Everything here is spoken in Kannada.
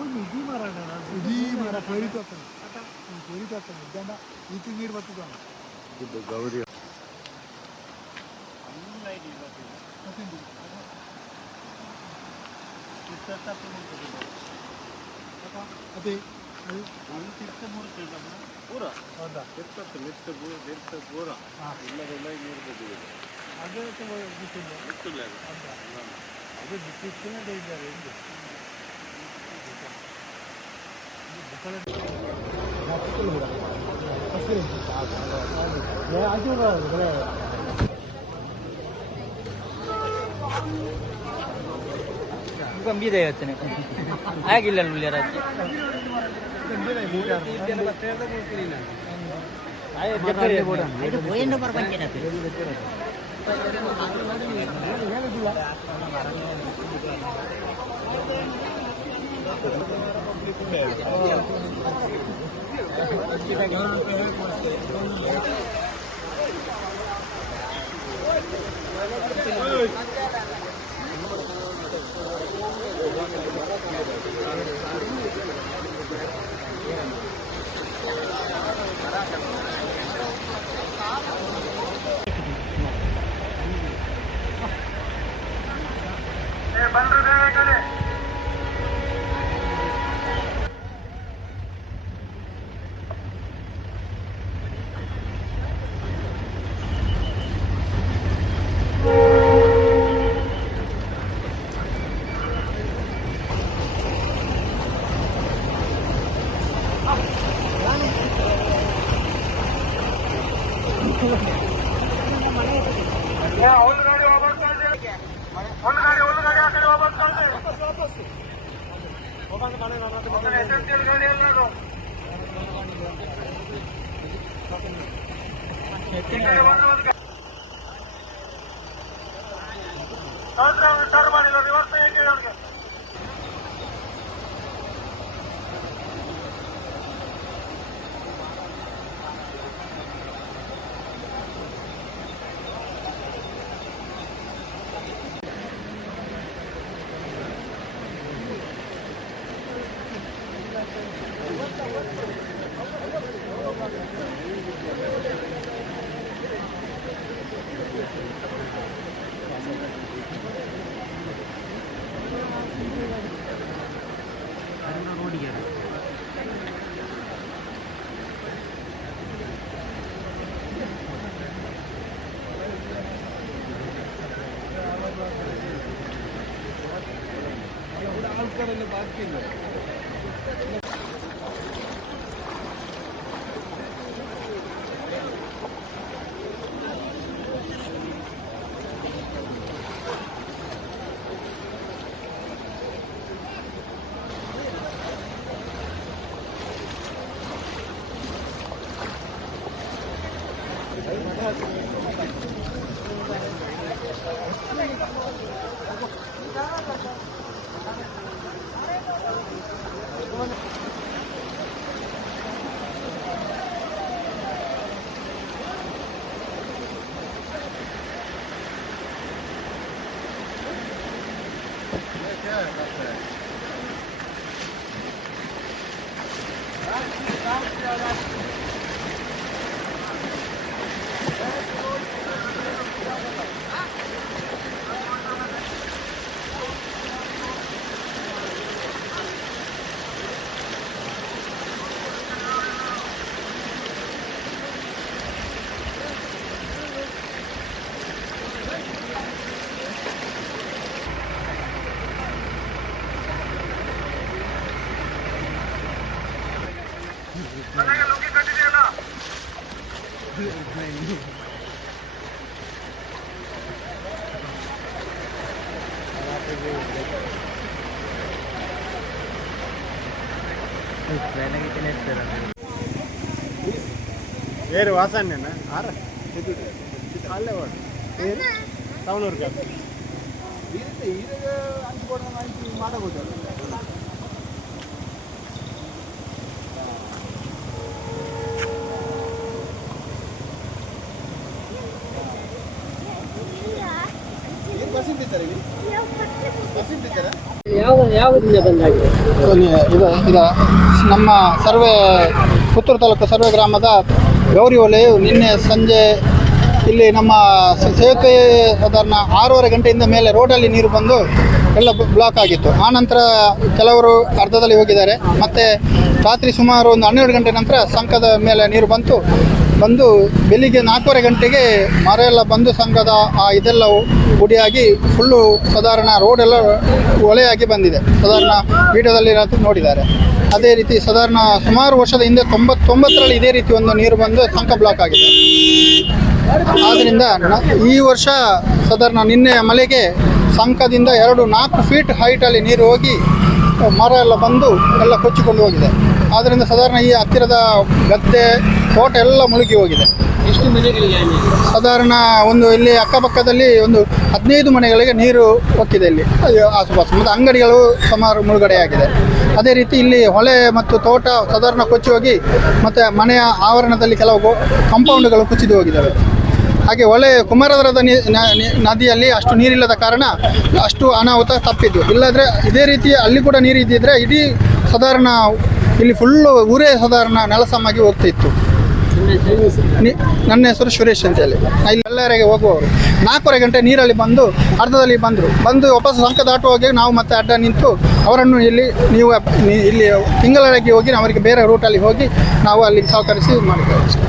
ಇಡೀ ಮರ ಕೊಯ್ದು ಕೊಯ್ದು ಜನ ಈಚೆ ನೀರು ಬರ್ತದೆ ಇದು ಗೌರಿ ಅದೇ ಪೂರ ಹೌದಾ ಲಿಫ್ಟ್ ಪೂರ ಇಲ್ಲದೆಲ್ಲ ನೀರು ಬಂದಿದೆ ಅದೇ ಗೊತ್ತಿಲ್ಲ ಅದು ಬಿಟ್ಟಿನೇ ಇದ್ದಾರೆ ಎಂದು ಗಂಭೀರ ಹೇಳ್ತೇನೆ ಆಗಿಲ್ಲ ರಾಜ್ಯ వేరు వాసాన్ని ఆరా అల్లే వాడు టౌన్ కాదు అనుకోవడం మాట్లాడుతారు ಇದು ನಮ್ಮ ಸರ್ವೆ ಪುತ್ತೂರು ತಾಲೂಕು ಸರ್ವೆ ಗ್ರಾಮದ ಗೌರಿ ಹೊಳೆಯು ನಿನ್ನೆ ಸಂಜೆ ಇಲ್ಲಿ ನಮ್ಮ ಸೇತುವೆ ಸಾಧಾರಣ 6:30 ಗಂಟೆಯಿಂದ ಮೇಲೆ ರೋಡಲ್ಲಿ ನೀರು ಬಂದು ಎಲ್ಲ ಬ್ಲಾಕ್ ಆಗಿತ್ತು. ಆನಂತರ ಕೆಲವರು ಅರ್ಧದಲ್ಲಿ ಹೋಗಿದ್ದಾರೆ. ಮತ್ತು ರಾತ್ರಿ ಸುಮಾರು ಒಂದು 12 ಗಂಟೆ ನಂತರ ಸಂಕದ ಮೇಲೆ ನೀರು ಬಂದು ಬೆಳಿಗ್ಗೆ 4:30 ಗಂಟೆಗೆ ಮರ ಎಲ್ಲ ಬಂದು ಸಂಕದ ಇದೆಲ್ಲ ಹುಡಿಯಾಗಿ ಫುಲ್ಲು ಸಾಧಾರಣ ರೋಡೆಲ್ಲ ಹೊಳೆಯಾಗಿ ಬಂದಿದೆ. ಸಾಧಾರಣ ವಿಡಿಯೋದಲ್ಲಿ ನೋಡಿದ್ದಾರೆ. ಅದೇ ರೀತಿ ಸಾಧಾರಣ ಸುಮಾರು ವರ್ಷದ ಹಿಂದೆ 99ರಲ್ಲಿ ಇದೇ ರೀತಿ ಒಂದು ನೀರು ಬಂದು ಸಂಕ ಬ್ಲಾಕ್ ಆಗಿದೆ. ಆದ್ದರಿಂದ ಈ ವರ್ಷ ಸಾಧಾರಣ ನಿನ್ನೆ ಮಳೆಗೆ ಸಂಕದಿಂದ 4 ಫೀಟ್ ಹೈಟಲ್ಲಿ ನೀರು ಹೋಗಿ ಮರ ಎಲ್ಲ ಬಂದು ಎಲ್ಲ ಕೊಚ್ಚಿಕೊಂಡು ಹೋಗಿದೆ. ಆದ್ದರಿಂದ ಸಾಧಾರಣ ಈ ಹತ್ತಿರದ ಗದ್ದೆ ತೋಟ ಎಲ್ಲ ಮುಳುಗಿ ಹೋಗಿದೆ. ಎಷ್ಟು ಮನೆಗಳಿಗೆ ಸಾಧಾರಣ ಒಂದು ಇಲ್ಲಿ ಅಕ್ಕಪಕ್ಕದಲ್ಲಿ ಒಂದು 15 ಮನೆಗಳಿಗೆ ನೀರು ಹೊಕ್ಕಿದೆ. ಇಲ್ಲಿ ಆಸುಪಾಸು ಮತ್ತು ಅಂಗಡಿಗಳು ಸುಮಾರು ಮುಳುಗಡೆಯಾಗಿದೆ. ಅದೇ ರೀತಿ ಇಲ್ಲಿ ಹೊಳೆ ಮತ್ತು ತೋಟ ಸಾಧಾರಣ ಕೊಚ್ಚಿ ಹೋಗಿ ಮತ್ತು ಮನೆಯ ಆವರಣದಲ್ಲಿ ಕೆಲವು ಕಾಂಪೌಂಡ್ಗಳು ಕುಸಿದು ಹೋಗಿದ್ದಾವೆ. ಹಾಗೆ ಹೊಳೆ ಕುಮಾರಧಾರದ ನದಿಯಲ್ಲಿ ಅಷ್ಟು ನೀರಿಲ್ಲದ ಕಾರಣ ಅಷ್ಟು ಅನಾಹುತ ತಪ್ಪಿದ್ದು. ಇಲ್ಲದ್ರೆ ಇದೇ ರೀತಿ ಅಲ್ಲಿ ಕೂಡ ನೀರು ಇದ್ದಿದ್ರೆ ಇಡೀ ಸಾಧಾರಣ ಇಲ್ಲಿ ಫುಲ್ಲು ಊರೇ ಸಾಧಾರಣ ನೆಲಸಮಾಗಿ ಹೋಗ್ತಿತ್ತು. ನನ್ನ ಹೆಸರು ಸುರೇಶ್ ಅಂತ ಹೇಳಿ. ಇಲ್ಲಿ ಎಲ್ಲರಿಗೆ ಹೋಗುವವರು 4:30 ಗಂಟೆ ನೀರಲ್ಲಿ ಅರ್ಧದಲ್ಲಿ ಬಂದು ವಾಪಸ್ ಸಂಕ ದಾಟುವಾಗ ನಾವು ಮತ್ತೆ ಅಡ್ಡ ನಿಂತು ಅವರನ್ನು ನೀವು ಇಲ್ಲಿ ತಿಂಗಳೊಳಗೆ ಹೋಗಿ ಅವರಿಗೆ ಬೇರೆ ರೂಟಲ್ಲಿ ಹೋಗಿ ನಾವು ಅಲ್ಲಿ ಸಹಕರಿಸಿ ಮಾಡಿದ್ದೇವೆ.